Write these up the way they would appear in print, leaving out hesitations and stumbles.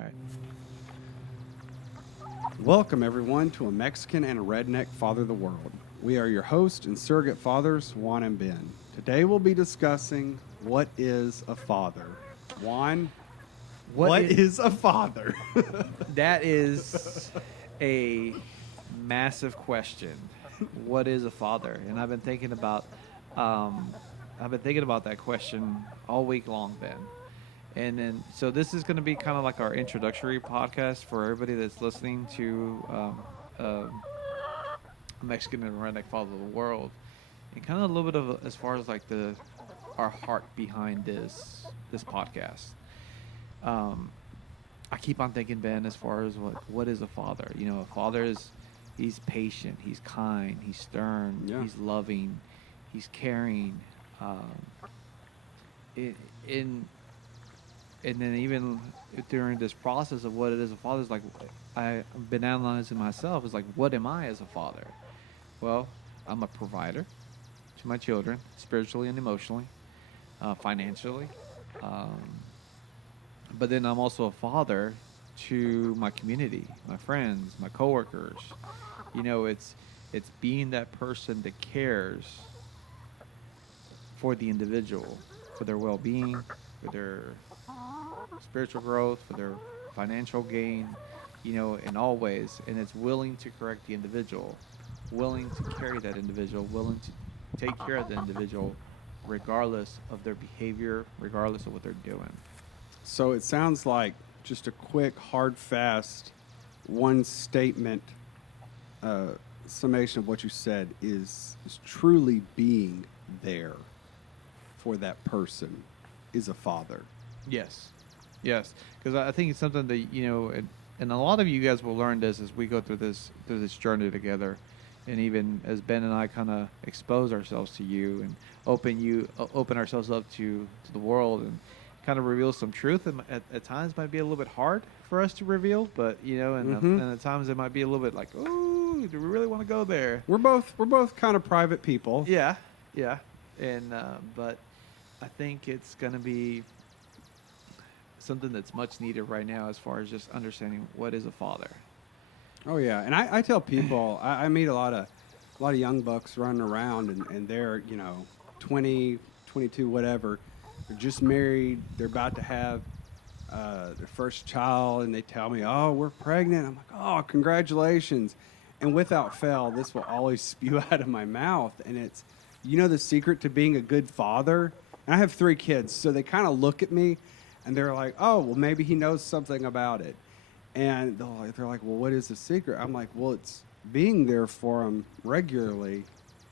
All right. Welcome, everyone, to A Mexican and a Redneck Father the World. We are your hosts and surrogate fathers, Juan and Ben. Today we'll be discussing what is a father. Juan, what is a father? That is a massive question. What is a father? And I've been thinking about that question all week long, Ben. And then, so this is going to be kind of like our introductory podcast for everybody that's listening to Mexican and Redneck Father of the World, and kind of a little bit of as far as like our heart behind this podcast. I keep on thinking, Ben, as far as what is a father? You know, a father he's patient, he's kind, he's stern, he's loving, he's caring. And then even during this process of what it is a father, is like I've been analyzing myself. Is like, what am I as a father? Well, I'm a provider to my children, spiritually and emotionally, financially. But then I'm also a father to my community, my friends, my coworkers. You know, it's being that person that cares for the individual, for their well-being, for their spiritual growth, for their financial gain, you know, in all ways. And it's willing to correct the individual, willing to carry that individual, willing to take care of the individual, regardless of their behavior, regardless of what they're doing. So it sounds like just a quick, hard, fast, one statement summation of what you said is truly being there for that person is a father. Yes. Because I think it's something that, you know, and a lot of you guys will learn this as we go through this journey together. And even as Ben and I kind of expose ourselves to you and open ourselves up to the world and kind of reveal some truth, and at times might be a little bit hard for us to reveal, but you know, and at times it might be a little bit like, oh, do we really want to go there? We're both kind of private people. Yeah, and but I think it's going to be something that's much needed right now as far as just understanding what is a father. Oh yeah, and I tell people I meet a lot of young bucks running around and they're 20, 22, whatever. They're just married. They're about to have their first child, and they tell me, "Oh, we're pregnant." I'm like, "Oh, congratulations!" And without fail, this will always spew out of my mouth, and it's the secret to being a good father. And I have 3 kids, so they kind of look at me, and they're like, "Oh, well, maybe he knows something about it." And they're like, "Well, what is the secret?" I'm like, "Well, it's being there for them regularly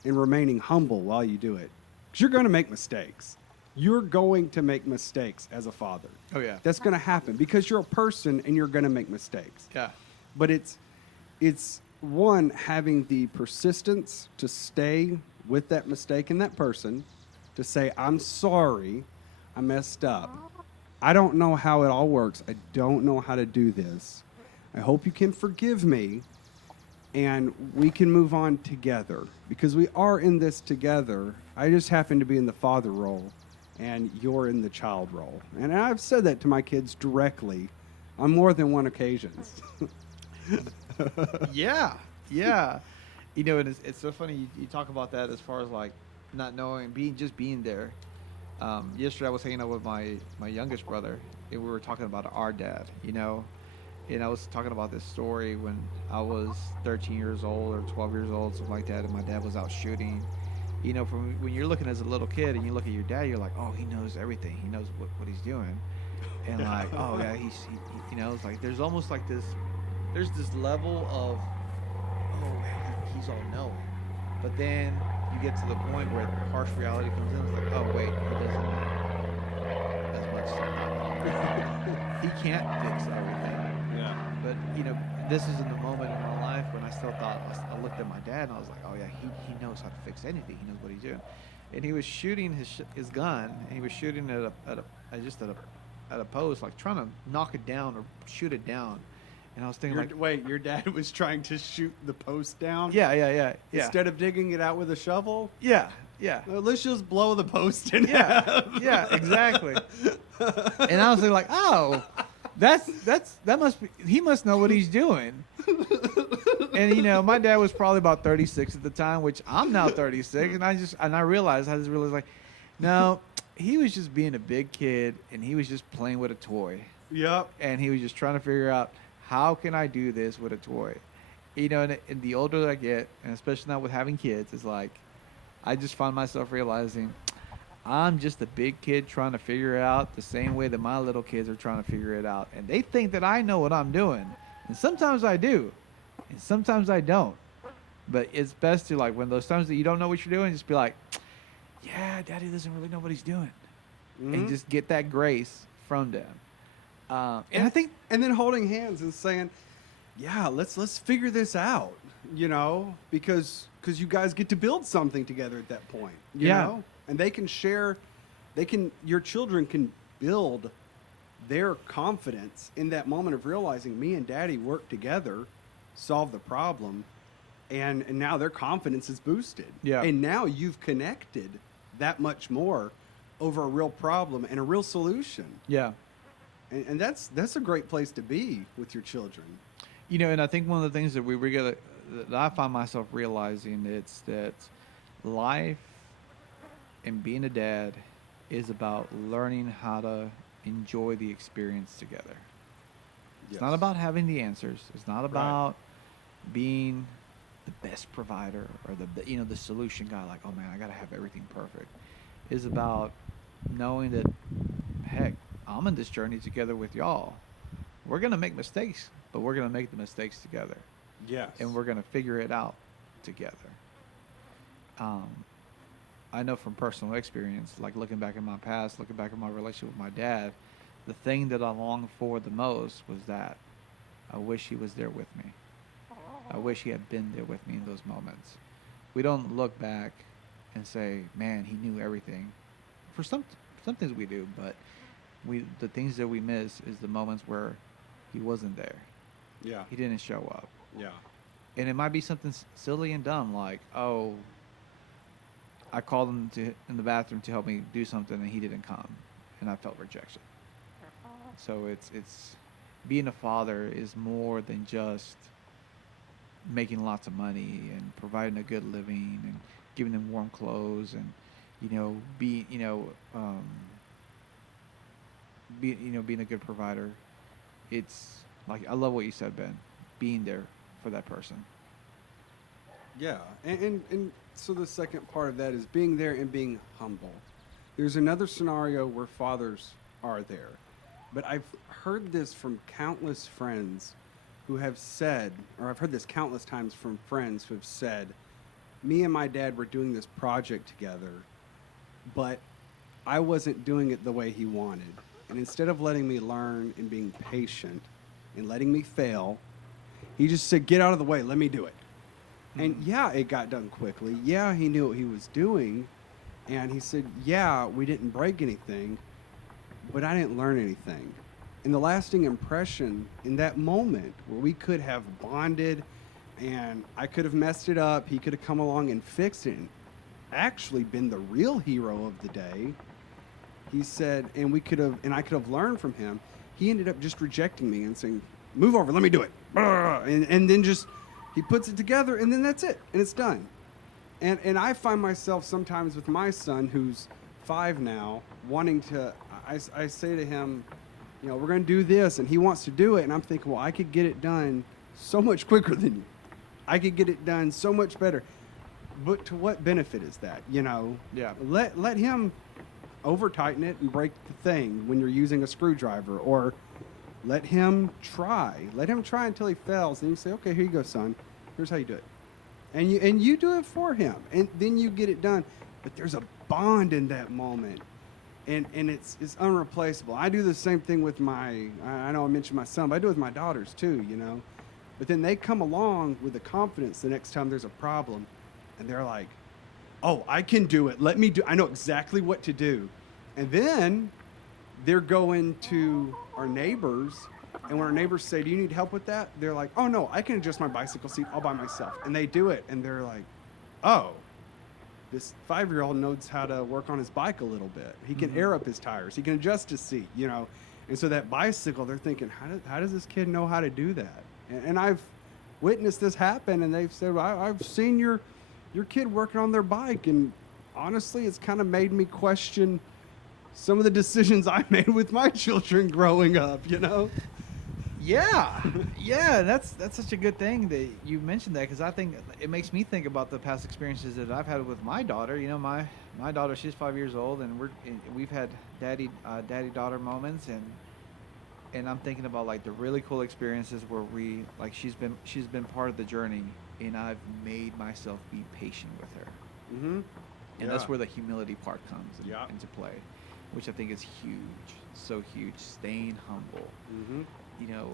and remaining humble while you do it. Because you're going to make mistakes. You're going to make mistakes as a father. Oh, yeah. That's going to happen because you're a person and you're going to make mistakes. Yeah. But it's one, having the persistence to stay with that mistake and that person, to say, I'm sorry, I messed up. I don't know how it all works. I don't know how to do this. I hope you can forgive me and we can move on together because we are in this together. I just happen to be in the father role and you're in the child role. And I've said that to my kids directly on more than one occasion. Yeah. You know, and it's so funny you talk about that as far as like not knowing, being there. Yesterday I was hanging out with my youngest brother, and we were talking about our dad, you know, and I was talking about this story when I was 13 years old or 12 years old, something like that, and my dad was out shooting. You know, from when you're looking as a little kid and you look at your dad, you're like, oh, he knows everything. He knows what he's doing. And like, oh, yeah, he you know, it's like there's almost like there's this level of, oh, he's all knowing. But then you get to the point where harsh reality comes in. It's like, oh, wait, he doesn't know as much as I know. He can't fix everything. Yeah. But, you know, this is in the moment in my life when I still thought, I looked at my dad and I was like, oh, yeah, he knows how to fix anything. He knows what he's doing. And he was shooting his gun, and he was shooting at a post, like trying to knock it down or shoot it down. And I was thinking, wait, your dad was trying to shoot the post down? Yeah. Instead of digging it out with a shovel? Yeah. Well, let's just blow the post in Yeah, half. yeah, exactly. And I was like, oh, That must be, he must know what he's doing. And my dad was probably about 36 at the time, which I'm now 36, and I realized like, no, he was just being a big kid, and he was just playing with a toy, Yep. and he was just trying to figure out how can I do this with a toy. And the older I get, and especially now with having kids, is like I just find myself realizing I'm just a big kid trying to figure it out the same way that my little kids are trying to figure it out. And they think that I know what I'm doing. And sometimes I do. And sometimes I don't. But it's best to, like, when those times that you don't know what you're doing, just be like, yeah, daddy doesn't really know what he's doing. And Mhm. just get that grace from them. And I think, and then holding hands and saying, "Yeah, let's figure this out," because you guys get to build something together at that point, Yeah. and they can share, your children can build their confidence in that moment of realizing me and daddy work together, solve the problem, and now their confidence is boosted, Yeah. and now you've connected that much more over a real problem and a real solution. yeah. And that's a great place to be with your children. And I think one of the things that that I find myself realizing it's that life and being a dad is about learning how to enjoy the experience together. It's not about having the answers. It's not about being the best provider or the solution guy. Like, oh man, I gotta have everything perfect. It's about knowing that, heck, I'm in this journey together with y'all. We're gonna make mistakes, but we're gonna make the mistakes together, Yes. and we're gonna figure it out together. Um, I know from personal experience, like looking back in my past, looking back at my relationship with my dad, the thing that I longed for the most was that I wish he was there with me. I wish he had been there with me in those moments. We don't look back and say, "Man, he knew everything." For some things we do, but the things that we miss is the moments where he wasn't there. Yeah. He didn't show up. Yeah. And it might be something silly and dumb, like, oh, I called him in the bathroom to help me do something and he didn't come, and I felt rejection. So it's being a father is more than just making lots of money and providing a good living and giving them warm clothes and be being a good provider. It's like, I love what you said, Ben, being there for that person. Yeah. And so the second part of that is being there and being humble. There's another scenario where fathers are there. But I've heard this from countless friends who have said, or I've heard this countless times from friends who have said, me and my dad were doing this project together, but I wasn't doing it the way he wanted. And instead of letting me learn and being patient and letting me fail, he just said, get out of the way, let me do it. And yeah, it got done quickly. Yeah, he knew what he was doing. And he said, yeah, we didn't break anything, but I didn't learn anything. And the lasting impression in that moment where we could have bonded and I could have messed it up, he could have come along and fixed it, and actually been the real hero of the day. He said, and I could have learned from him. He ended up just rejecting me and saying, move over, let me do it. And then just, he puts it together and then that's it. And it's done. And I find myself sometimes with my son, who's 5 now, wanting to, I say to him, we're going to do this, and he wants to do it. And I'm thinking, well, I could get it done so much quicker than you. I could get it done so much better. But to what benefit is that? Yeah. Let him over tighten it and break the thing when you're using a screwdriver, or let him try. Let him try until he fails, and you say, okay, here you go, son. Here's how you do it. And you do it for him, and then you get it done. But there's a bond in that moment, and it's unreplaceable. I do the same thing with I know I mentioned my son, but I do it with my daughters too, But then they come along with the confidence the next time there's a problem, and they're like, oh, I can do it. I know exactly what to do. And then they're going to our neighbors, and when our neighbors say, do you need help with that? They're like, oh, no, I can adjust my bicycle seat all by myself. And they do it, and they're like, oh, this 5-year-old knows how to work on his bike a little bit. He can air up his tires. He can adjust his seat, And so that bicycle, they're thinking, how does this kid know how to do that? And I've witnessed this happen, and they've said, I've seen your kid working on their bike, and honestly, it's kind of made me question some of the decisions I made with my children growing up. You know? Yeah, yeah, that's such a good thing that you mentioned that, because I think it makes me think about the past experiences that I've had with my daughter. You know, my daughter, she's 5 years old, and we've had daddy daughter moments, and I'm thinking about like the really cool experiences where we like she's been part of the journey, and I've made myself be patient with her, Mm-hmm. and that's where the humility part comes Yeah. into play, which I think is huge, so huge. Staying humble, Mm-hmm. you know,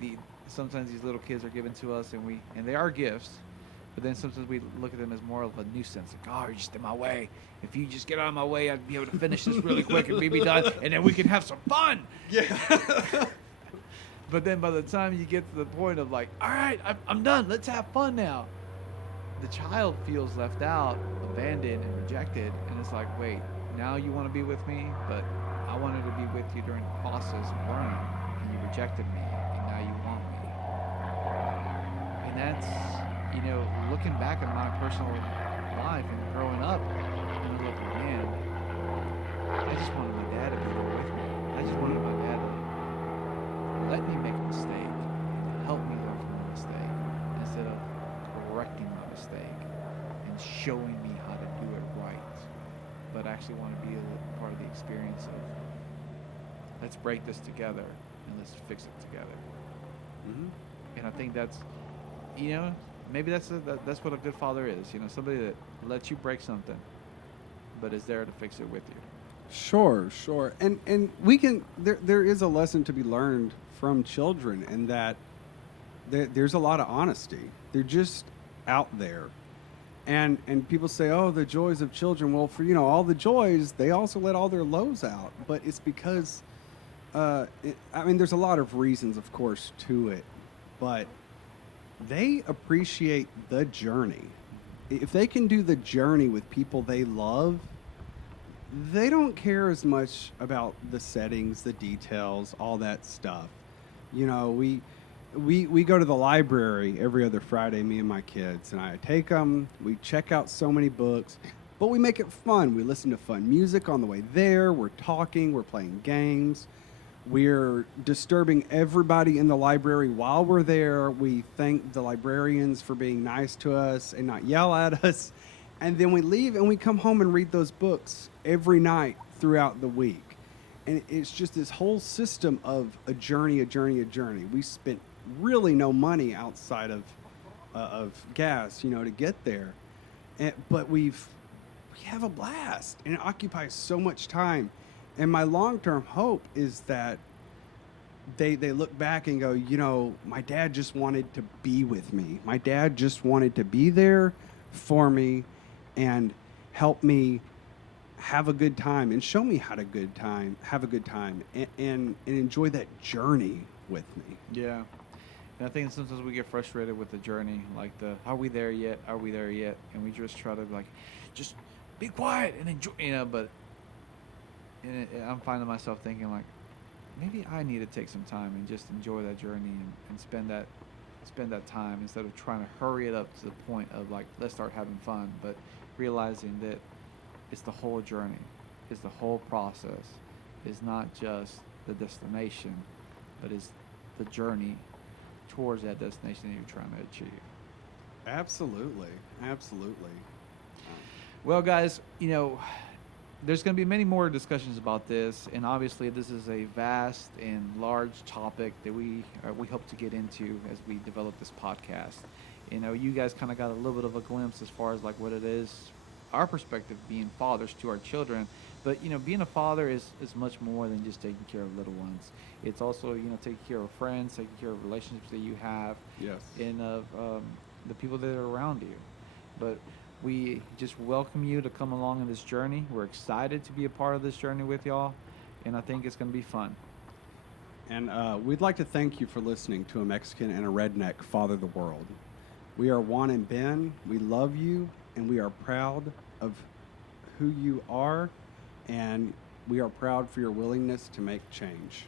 the sometimes these little kids are given to us, and they are gifts, but then sometimes we look at them as more of a nuisance. Like, oh, you're just in my way. If you just get out of my way, I'd be able to finish this really quick and be done, and then we can have some fun. Yeah. But then by the time you get to the point of like, all right, I'm done. Let's have fun now. The child feels left out, abandoned, and rejected, and it's like, wait, now you want to be with me, but I wanted to be with you during the process of learning, and you rejected me, and now you want me. And that's, looking back at my personal life and growing up, and I'm like, man, I just wanted my dad to be there with me. I just wanted my dad to let me make a mistake and help me learn from my mistake instead of correcting my mistake and showing me how to do it right. But I actually want to be a part of the experience of let's break this together and let's fix it together. Mm-hmm. And I think that's, maybe that's what a good father is. Somebody that lets you break something, but is there to fix it with you. Sure, sure. And we can there is a lesson to be learned from children in that there's a lot of honesty. They're just out there. And people say, "Oh, the joys of children." Well, for all the joys, they also let all their lows out. But it's because there's a lot of reasons, of course, to it, but they appreciate the journey. If they can do the journey with people they love, they don't care as much about the settings, the details, all that stuff. We go to the library every other Friday, me and my kids, and I take them. We check out so many books, but we make it fun. We listen to fun music on the way there. We're talking, we're playing games. We're disturbing everybody in the library while we're there. We thank the librarians for being nice to us and not yell at us. And then we leave and we come home and read those books every night throughout the week. And it's just this whole system of a journey, a journey, a journey. We spent really no money outside of gas, to get there. But we have a blast, and it occupies so much time. And my long-term hope is that they look back and go, my dad just wanted to be with me. My dad just wanted to be there for me and help me have a good time and show me how to have a good time and enjoy that journey with me. Yeah. And I think sometimes we get frustrated with the journey, like are we there yet? Are we there yet? And we just try to just be quiet and enjoy, but I'm finding myself thinking like, maybe I need to take some time and just enjoy that journey and spend that time instead of trying to hurry it up to the point of like, let's start having fun, but realizing that it's the whole journey, it's the whole process. It's not just the destination, but it's the journey towards that destination that you're trying to achieve. Absolutely. Absolutely. Well, guys, there's going to be many more discussions about this, and obviously this is a vast and large topic that we hope to get into as we develop this podcast. You guys kind of got a little bit of a glimpse as far as like what it is, our perspective being fathers to our children. But being a father is much more than just taking care of little ones. It's also taking care of friends, taking care of relationships that you have, Yes. and of the people that are around you. But we just welcome you to come along in this journey. We're excited to be a part of this journey with y'all, and I think it's going to be fun. And we'd like to thank you for listening to a Mexican and a redneck father the world. We are Juan and Ben. We love you, and we are proud of who you are. And We are proud for your willingness to make change.